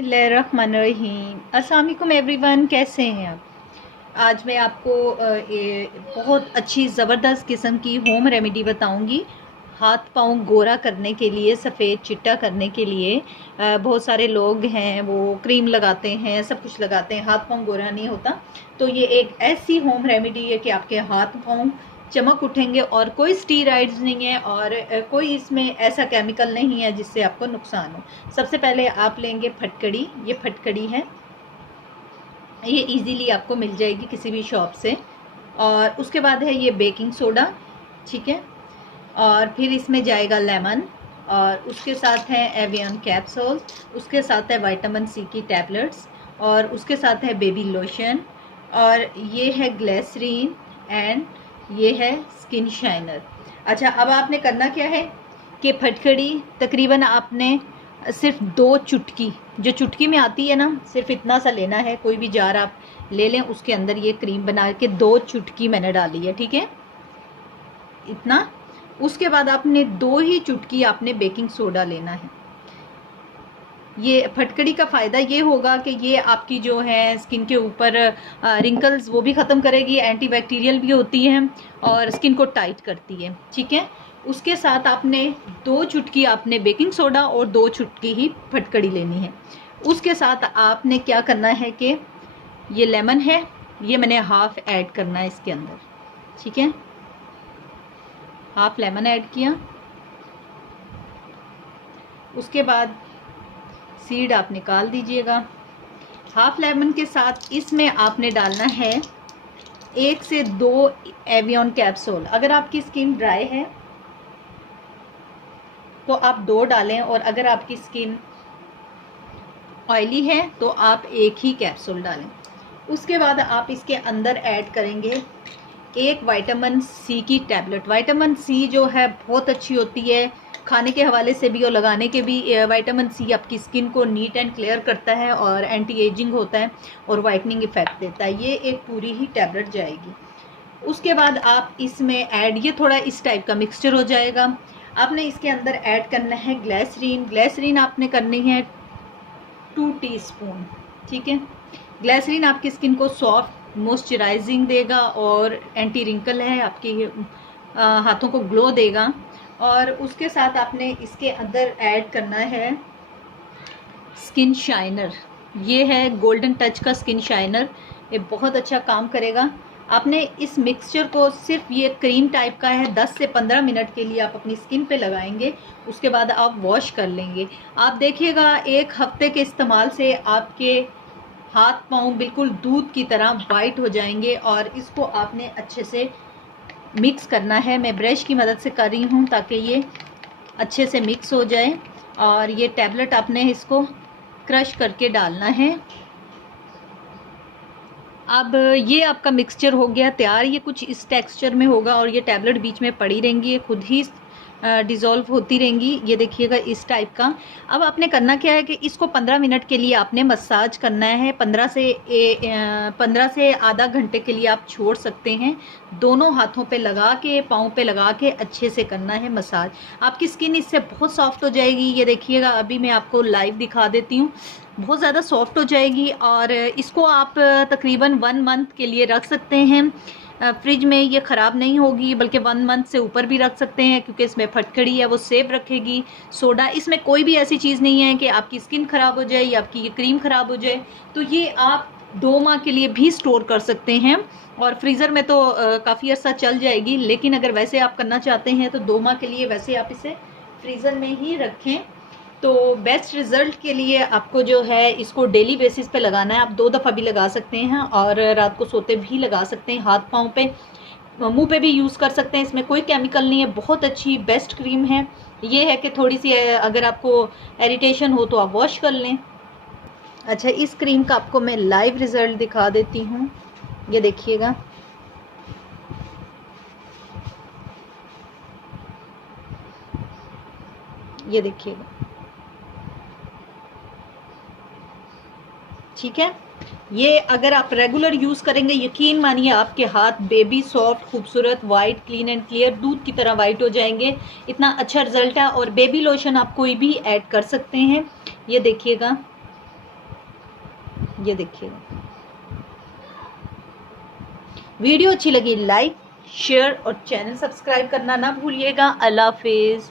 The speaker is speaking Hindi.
बिस्मिल्लाहिर्रहमानिर्रहीम। अस्सलाम वालेकुम एवरीवन, कैसे हैं आप? आज मैं आपको बहुत अच्छी ज़बरदस्त किस्म की होम रेमेडी बताऊंगी। हाथ पाँव गोरा करने के लिए, सफ़ेद चिट्टा करने के लिए। बहुत सारे लोग हैं वो क्रीम लगाते हैं, सब कुछ लगाते हैं, हाथ पाँव गोरा नहीं होता। तो ये एक ऐसी होम रेमेडी है कि आपके हाथ पाँव चमक उठेंगे और कोई स्टीरॉइड्स नहीं है और कोई इसमें ऐसा केमिकल नहीं है जिससे आपको नुकसान हो। सबसे पहले आप लेंगे फटकड़ी। ये फटकड़ी है, ये इजीली आपको मिल जाएगी किसी भी शॉप से। और उसके बाद है ये बेकिंग सोडा, ठीक है। और फिर इसमें जाएगा लेमन, और उसके साथ है एवियन कैप्सूल, उसके साथ है विटामिन सी की टैबलेट्स, और उसके साथ है बेबी लोशन, और ये है ग्लिसरीन, एंड ये है स्किन शाइनर। अच्छा, अब आपने करना क्या है कि फटकड़ी तकरीबन आपने सिर्फ 2 चुटकी, जो चुटकी में आती है ना, सिर्फ इतना सा लेना है। कोई भी जार आप ले लें, उसके अंदर ये क्रीम बना के 2 चुटकी मैंने डाली है, ठीक है, इतना। उसके बाद आपने 2 ही चुटकी आपने बेकिंग सोडा लेना है। ये फटकड़ी का फ़ायदा ये होगा कि ये आपकी जो है स्किन के ऊपर रिंकल्स वो भी ख़त्म करेगी, एंटीबैक्टीरियल भी होती है और स्किन को टाइट करती है, ठीक है। उसके साथ आपने 2 चुटकी आपने बेकिंग सोडा और 2 चुटकी ही फटकड़ी लेनी है। उसके साथ आपने क्या करना है कि ये लेमन है, ये मैंने हाफ़ ऐड करना है इसके अंदर, ठीक है। हाफ़ लेमन ऐड किया। उसके बाद सीड आप निकाल दीजिएगा। हाफ लेमन के साथ इसमें आपने डालना है 1 से 2 एवियन कैप्सूल। अगर आपकी स्किन ड्राई है तो आप 2 डालें, और अगर आपकी स्किन ऑयली है तो आप 1 ही कैप्सूल डालें। उसके बाद आप इसके अंदर ऐड करेंगे 1 विटामिन सी की टैबलेट। विटामिन सी जो है बहुत अच्छी होती है, खाने के हवाले से भी और लगाने के भी। विटामिन सी आपकी स्किन को नीट एंड क्लियर करता है और एंटी एजिंग होता है और वाइटनिंग इफेक्ट देता है। ये एक पूरी ही टैबलेट जाएगी। उसके बाद आप इसमें ऐड, ये थोड़ा इस टाइप का मिक्सचर हो जाएगा। आपने इसके अंदर ऐड करना है ग्लिसरीन। ग्लिसरीन आपने करनी है 2 टीस्पून, ठीक है। ग्लिसरीन आपकी स्किन को सॉफ्ट मॉइस्चराइजिंग देगा और एंटी रिंकल है, आपके हाथों को ग्लो देगा। और उसके साथ आपने इसके अंदर ऐड करना है स्किन शाइनर। ये है गोल्डन टच का स्किन शाइनर, ये बहुत अच्छा काम करेगा। आपने इस मिक्सचर को, सिर्फ ये क्रीम टाइप का है, 10 से 15 मिनट के लिए आप अपनी स्किन पे लगाएंगे। उसके बाद आप वॉश कर लेंगे। आप देखिएगा 1 हफ्ते के इस्तेमाल से आपके हाथ पाँव बिल्कुल दूध की तरह वाइट हो जाएंगे। और इसको आपने अच्छे से मिक्स करना है। मैं ब्रश की मदद से कर रही हूँ ताकि ये अच्छे से मिक्स हो जाए। और ये टैबलेट आपने इसको क्रश करके डालना है। अब ये आपका मिक्सचर हो गया तैयार। ये कुछ इस टेक्सचर में होगा और ये टैबलेट बीच में पड़ी रहेंगी, ये खुद ही डिज़ोल्व होती रहेंगी। ये देखिएगा इस टाइप का। अब आपने करना क्या है कि इसको 15 मिनट के लिए आपने मसाज करना है। 15 से आधा घंटे के लिए आप छोड़ सकते हैं। दोनों हाथों पे लगा के, पाँव पे लगा के अच्छे से करना है मसाज। आपकी स्किन इससे बहुत सॉफ्ट हो जाएगी। ये देखिएगा, अभी मैं आपको लाइव दिखा देती हूँ, बहुत ज़्यादा सॉफ्ट हो जाएगी। और इसको आप तकरीबन 1 मंथ के लिए रख सकते हैं फ्रिज में। ये ख़राब नहीं होगी, बल्कि 1 मंथ से ऊपर भी रख सकते हैं, क्योंकि इसमें फटकड़ी है वो सेफ रखेगी। सोडा, इसमें कोई भी ऐसी चीज़ नहीं है कि आपकी स्किन ख़राब हो जाए या आपकी ये क्रीम ख़राब हो जाए। तो ये आप 2 माह के लिए भी स्टोर कर सकते हैं, और फ्रीज़र में तो काफ़ी अर्सा चल जाएगी। लेकिन अगर वैसे आप करना चाहते हैं तो 2 माह के लिए वैसे आप इसे फ्रीज़र में ही रखें। तो बेस्ट रिज़ल्ट के लिए आपको जो है इसको डेली बेसिस पे लगाना है। आप 2 दफ़ा भी लगा सकते हैं और रात को सोते भी लगा सकते हैं। हाथ पाँव पे, मुंह पे भी यूज़ कर सकते हैं। इसमें कोई केमिकल नहीं है, बहुत अच्छी बेस्ट क्रीम है। ये है कि थोड़ी सी अगर आपको इरिटेशन हो तो आप वॉश कर लें। अच्छा, इस क्रीम का आपको मैं लाइव रिज़ल्ट दिखा देती हूँ। ये देखिएगा, ये देखिएगा, ठीक है। ये अगर आप रेगुलर यूज़ करेंगे, यकीन मानिए आपके हाथ बेबी सॉफ्ट, खूबसूरत, वाइट, क्लीन एंड क्लियर, दूध की तरह वाइट हो जाएंगे। इतना अच्छा रिजल्ट है। और बेबी लोशन आप कोई भी ऐड कर सकते हैं। ये देखिएगा, ये देखिएगा। वीडियो अच्छी लगी लाइक शेयर और चैनल सब्सक्राइब करना ना भूलिएगा। अल्लाह हाफिज़।